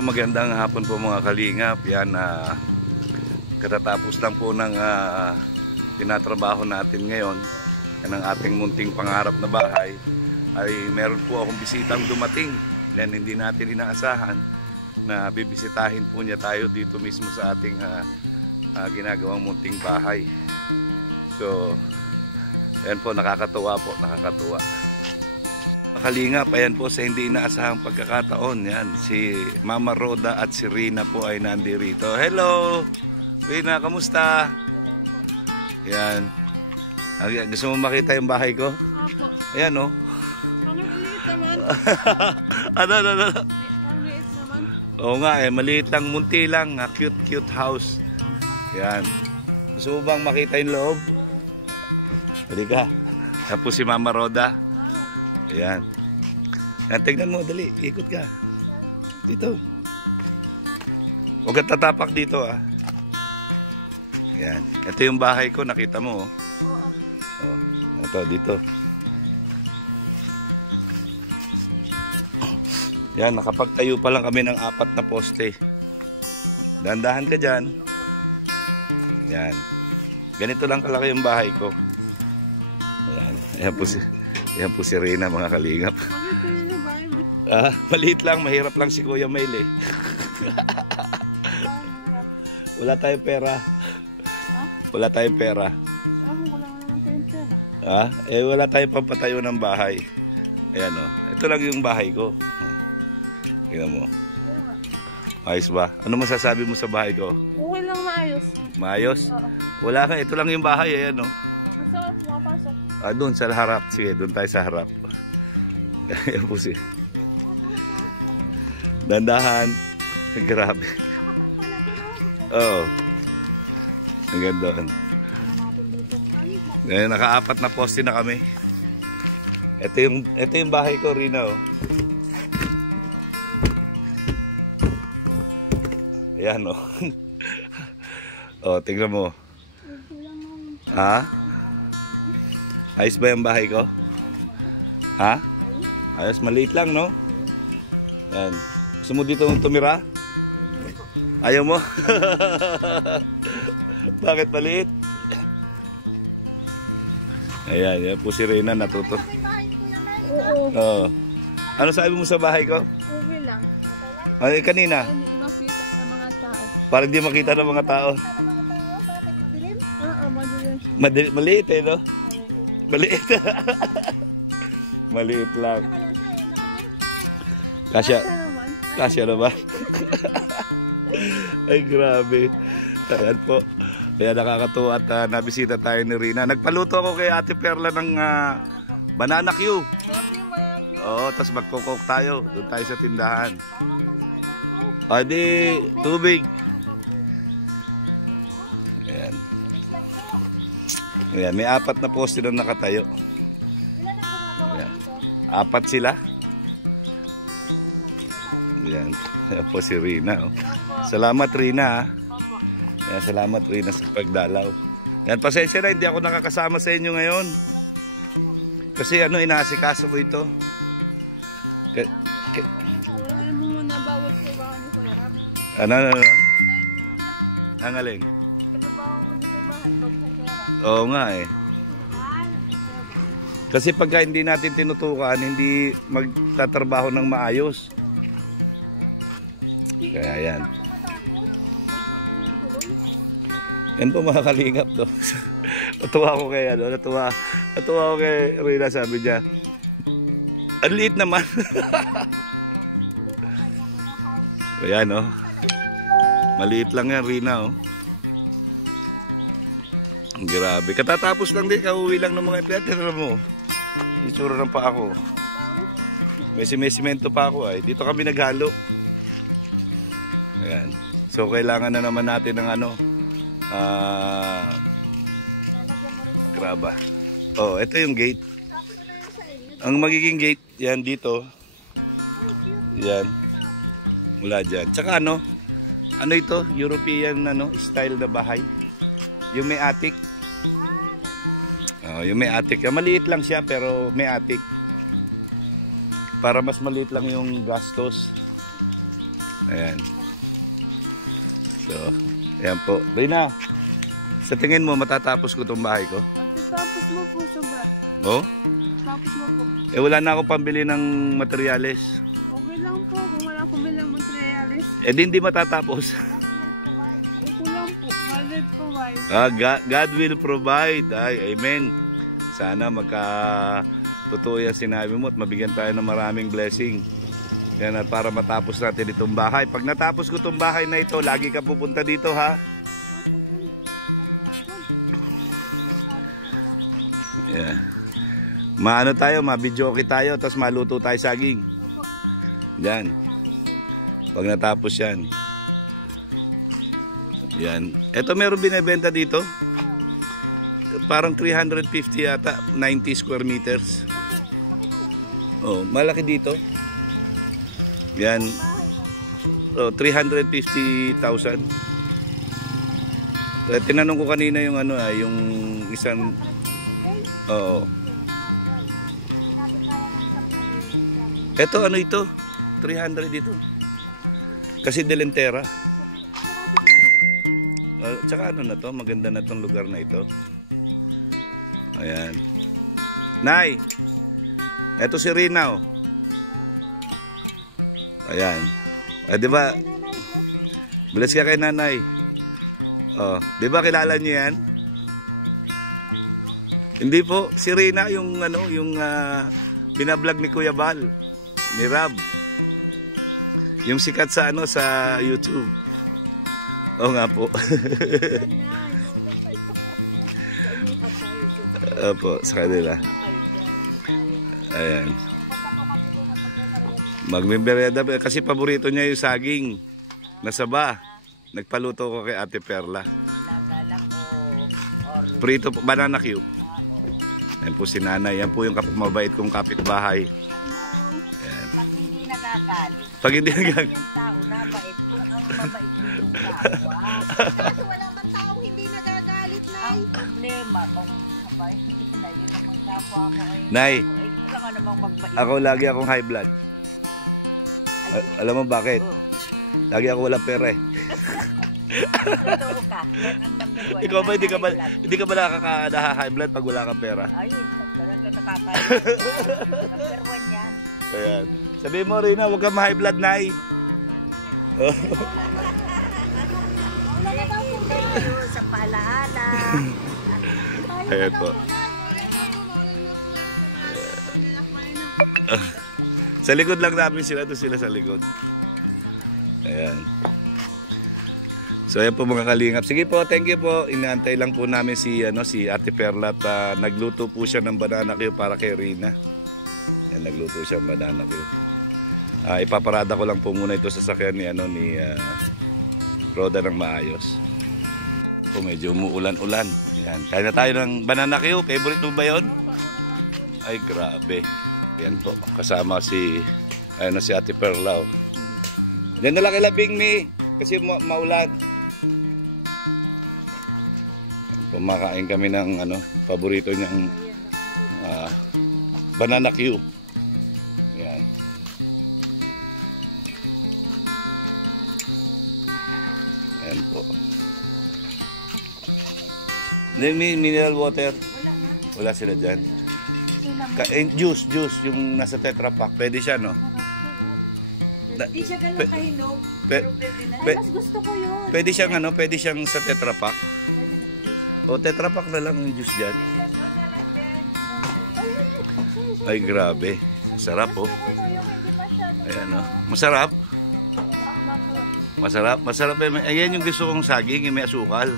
Magandang hapon po mga kalingap. Yan, katatapos lang po ng tinatrabaho natin ngayon. Yan ang ating munting pangarap na bahay. Ay meron po akong bisitang dumating. Yan, hindi natin inaasahan na bibisitahin po niya tayo dito mismo sa ating ginagawang munting bahay. So, yan po, nakakatuwa po, nakakatuwa. Kalingap, ayan po sa hindi inaasahang pagkakataon. Yan, si Mama Roda at si Rina po ay nandirito. Hello! Rina, kamusta? Yan. Gusto mo makita yung bahay ko? Ayan, oh. Ang liit naman. Ano? Ang liit naman. Oo nga, maliit lang, munti lang. Cute house. Yan. Gusto mo bang makita yung loob? Halika. Tapos si Mama Roda. Ayan. Tignan mo, dali. Ikot ka. Dito. Huwag kang tatapak dito, ah. Ayan. Ito yung bahay ko. Nakita mo, oh. Oh. Ito, dito. Yan, nakapagtayo pa lang kami ng 4 na poste. Dandahan ka dyan. Yan. Ganito lang kalaki yung bahay ko. Ayan. Ayan po si Rina, mga kalingap. Maliit lang, mahirap lang si Kuya Mail eh. Wala tayong pera. Wala tayong pera. Wala tayong pampatayo ng bahay. Ayan o. Ito lang yung bahay ko. Tingnan mo. Ayos ba? Ano masasabi mo sa bahay ko? Okay lang, maayos. Maayos? Oo. Wala ka. Ito lang yung bahay. Ayan o. Masarap, makapasok. Doon sa harap. Sige, doon tayo sa harap. Ayan po si. Dandahan. Grabe. Oo. Ang ganda. Naka-4 na poste na kami. Ito yung bahay ko, Rina. Oh. Ayan o. Oh, tignan mo. Ayos ba yung bahay ko? Ayos, maliit lang, no? Yan. Gusto mo dito tumira? Ayaw mo? Bakit maliit? Ayan, yan po si Rina natuto. Oo. Ano sabi mo sa bahay ko? Okay lang. Ay, kanina? Hindi makita ng mga tao. Para hindi makita ng mga tao. Maliit eh, no? Maliit. Maliit lang. Kasya naman. Ay, grabe. Ayan po. Kaya nakakatuwa at nabisita tayo ni Rina. Nagpaluto ako kay Ate Perla ng banana Q. Oo, tapos magkukok tayo. Doon tayo sa tindahan. Di, tubig. Ayan. Ayan, may 4 na poste na nakatayo. Ayan. 4 sila. Ayan. Ayan po si Rina. Oh. Salamat, Rina. Ayan, salamat, Rina, sa pagdalaw. Ayan, pasensya na, hindi ako nakakasama sa inyo ngayon. Kasi inaasikaso ko ito. Ano? Ang aling? Oo nga eh. Kasi pagka hindi natin tinutukan, hindi magtatrabaho ng maayos. Kaya yan. Yan po mga kalingap do. Natuwa ko kay natuwa ko kay Rina, sabi niya. Ang liit naman. Ayan oh. Maliit lang yan, Rina oh. Grabe. Katatapos lang din, kauwi lang ng mga ipiyat. Ano mo? Itsura ng pa ako. May simento pa ako ay. Dito kami naghalo. Ayan. So kailangan na naman natin ng graba. Oh, ito yung gate. Ang magiging gate, yan dito. Yan. Mula dyan. Tsaka ano ito? European style na bahay. Yung may attic. Yung may attic. Maliit lang siya pero may attic. Para mas maliit lang yung gastos. Ayan. So, ayan po. Rina, sa tingin mo matatapos ko itong bahay ko? Tapos mo po sobra. Oh? Tapos mo po. Eh wala na akong pambili ng materyales. Okay lang po kung wala akong bilang materialis. Eh di hindi matatapos. Okay lang po. God will provide. God will provide. Ay, amen. Sana totoo yan sinabi mo at mabigyan tayo ng maraming blessing. Yan, at para matapos natin itong bahay. Pag natapos ko itong bahay na ito, lagi ka pupunta dito ha. Yeah. Maano tayo, mabidyoke tayo, tapos maluto tayo saging. Yan. Pag natapos yan. Yan. Ito meron binibenta dito. Parang 350 yata, 90 square meters. Oh, malaki dito. Yan. Oh, 350,000. Tinanong ko kanina yung yung isang oo. Ito ito? 300 dito. Kasi delentera. Tsaka na to, maganda na tong lugar na ito. Ayan. Nay, eto si Rina oh. Ayan. Di ba? Bless ka kay nanay. Oh, di ba kilala niyo yan? Hindi po, si Rina yung binablog ni Kuya Bal, ni Rab. Yung sikat sa sa YouTube. Oo nga po. Opo, sa kanila. Ayan. Magmimerienda kasi paborito niya yung saging na saba. Nagpaluto ko kay Ate Perla. Prito po, banana cue. Yan po si nanay. Yan po yung mabait kong kapitbahay. Ayan. Pag hindi nagagalit. Pag hindi nagagalit. Yung tao nabait kung ang mabait mo yung kapwa. Kasi wala man taong hindi nagagalit na. Ang problema kung mabait na yun naman kapwa mo ay... Nay, wala ka namang magbait. ako lagi akong high blood. Alam mo bakit? Oh. Lagi ako walang pera eh. Totoo ka. Yan ang number one. Ikaw ba hindi ka ba nakaka-high blood pag wala kang pera? Ayun, talaga nakakalit. Number one yan. Ayan. Sabihin mo Rina, huwag kang ma-high blood, Nay. Thank you sa paalaala. Ayan po. Sa likod lang namin sila, doon sila sa likod. Ayan. So ayan po mga kalingap. Sige po, thank you po. Inaantay lang po namin si Ate Perla at nagluto po siya ng banana cue para kay Rina. Ayan, nagluto siya ng banana cue. Ipaparada ko lang po muna ito sa sakyan ni Roda ng maayos. Po medyo umuulan-ulan. Ayan, kaya na tayo ng banana cue. Favorite mo ba 'yon? Ay grabe. Ayan po, kasama si Ate Perla. Diyan na lang ilabing mi kasi maulan. Kumakain kami ng paborito niyang banana cue. Ayan. Ayan po. Mineral water. Wala sila dyan. Juice yung nasa Tetra Pak. Pwede siya, no? Hindi siya ganun kahinog. Pero pwede na. Mas gusto ko yun. Pwede siyang sa Tetra Pak. O Tetra Pak na lang yung juice dyan. Ay grabe. Masarap oh. Ayan oh. Masarap. Masarap eh. Ayan yung gusto kong saging, yung may asukal.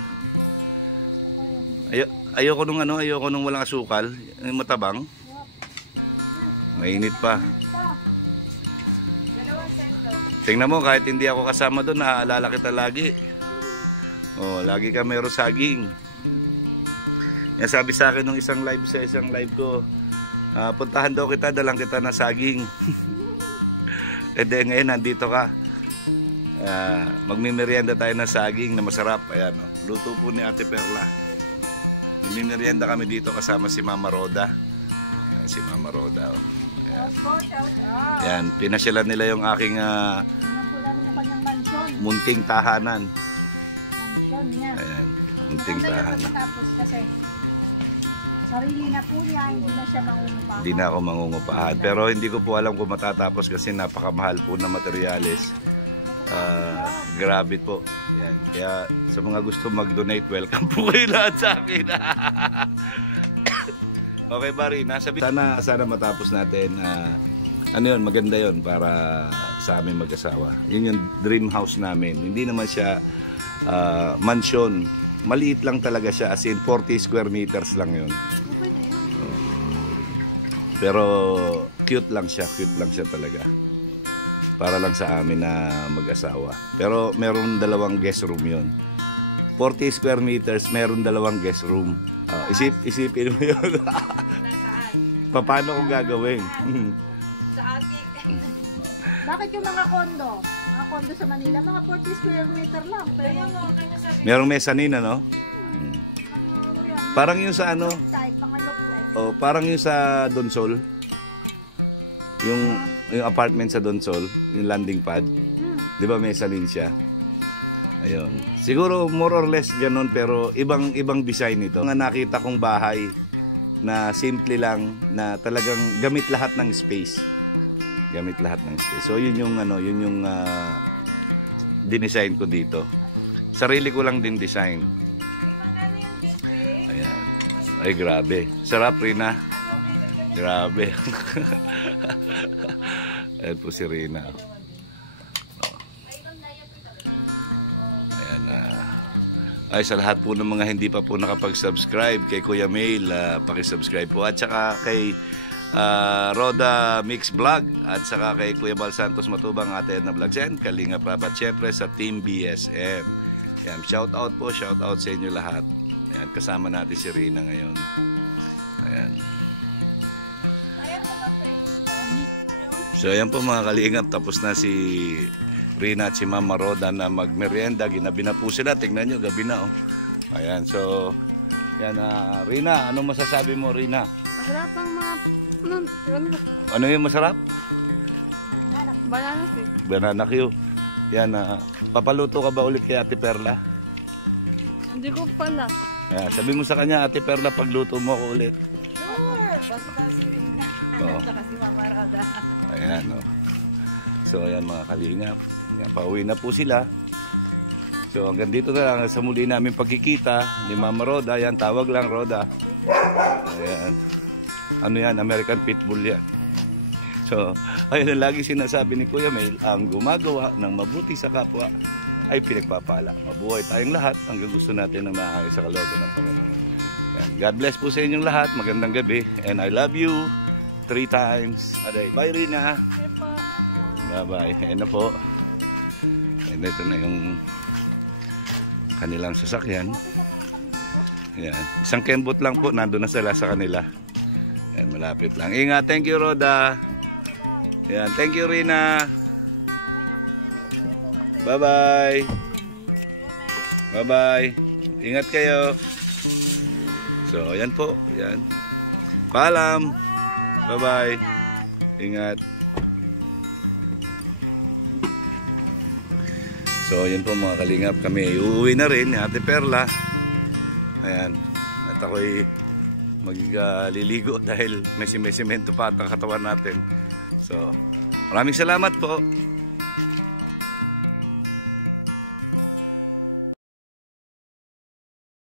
Ayoko nung walang asukal, yung matabang. Mainit pa. Tingnan mo, kahit hindi ako kasama doon, naaalala kita lagi. Oh, lagi ka mayroong saging. Yan sabi sa akin nung isang live ko, puntahan daw kita, dalang kita na saging. E de ngayon nandito ka. Magmimerienda tayo ng saging na masarap. Ayan, oh. Luto po ni Ate Perla. Magmimerienda kami dito kasama si Mama Roda. Ayan, si Mama Roda. Oh. Ayan. Ayan, pinasyalan nila yung aking munting tahanan. Mansyon niya. Ayan, munting Maganda yung tahanan. pagkatapos kasi sarili na po niya, hindi na siya mangungupahan. Hindi na ako mangungupahan. Pero hindi ko po alam kung matatapos kasi napakamahal po na materyales. Grabe po. Yan. Kaya sa mga gusto mag-donate, welcome po kayo lahat sa akin. Okay ba rin? Sana matapos natin. Ano yun, maganda yun para sa amin mag-asawa. Yun yung dream house namin. Hindi naman siya mansion. Maliit lang talaga siya. As in 40 square meters lang yun. Pero cute lang siya talaga. Para lang sa amin na mag-asawa. Pero meron dalawang guest room yun. 40 square meters, meron dalawang guest room. Isipin mo yun. Paano kung gagawin? Bakit yung mga kondo? Mga kondo sa Manila, mga 40 square meter lang. Pero Merong mezzanine, ano? Parang yung sa ano? type, pangalok type. Oh, parang yung sa Donsol. Yung apartment sa Donsol, yung landing pad. 'Di ba mezzanine siya? Ayun. Siguro more or less ganun pero ibang design ito. Nga nakita kong bahay na simple lang na talagang gamit lahat ng space. Gamit lahat ng space. So yun yung dinesign ko dito. Sarili ko lang din design. Ayan. Ay grabe. Sarap Rina. Grabe. Ayan po si Rina. Ayan ay sa lahat po ng mga hindi pa po nakapag-subscribe kay Kuya Mail, paki-subscribe po. At saka kay Roda Mix Vlog. At saka kay Kuya Bal Santos Matubang, Ate Edna Vlogs and Kalinga Prab. At syempre sa Team BSM. Ayan, shout out po, shout out sa inyo lahat. Ayan, kasama natin si Rina ngayon. Ayan. So ayan po mga kalingap, tapos na si Rina at si Mama Roda na magmerienda. Ginabi na po sila, tingnan nyo, gabi na oh. Ayan, so yan, Rina, ano masasabi mo Rina? Masarap ang mga... Ano yung masarap? Banana cake. Banana Q. Yan, papaluto ka ba ulit kay Ate Perla? Hindi ko pa na. Ayan, sabi mo sa kanya, Ate Perla, pagluto mo ako ulit. Sure! Basta si Rina. Oo. At saka si Mama Roda. Ayan, oh. So ayan mga kalingap, ayan, pauwi na po sila. So hanggang dito na lang sa muli namin pagkikita ni Mama Roda. Ayan, tawag lang Roda. Ayan. Ano yan? American Pitbull yan. So ayun ang lagi sinasabi ni Kuya Mail, ang gumagawa ng mabuti sa kapwa ay pinagpapala. Mabuhay tayong lahat hanggang gusto natin ng maayos sa kalooban ng Panginoon. Ayan. God bless po sa inyong lahat. Magandang gabi. And I love you 3 times a day. Bye Rina. Bye-bye. Ayan na po. And ito na yung kanilang sasakyan. Ayan. Isang kembot lang po. Nandun na sila sa kanila. Ayan, malapit lang. Ingat. Thank you, Roda. Ayan. Thank you, Rina. Bye-bye. Bye-bye. Ingat kayo. So, ayan po. Ayan. Paalam. Bye-bye. Ingat. So, yun po mga kalingap, kami uuwi na rin ni Ate Perla. Ayan. At ako'y magliligo dahil may semento pa at ang katawan natin. So, maraming salamat po.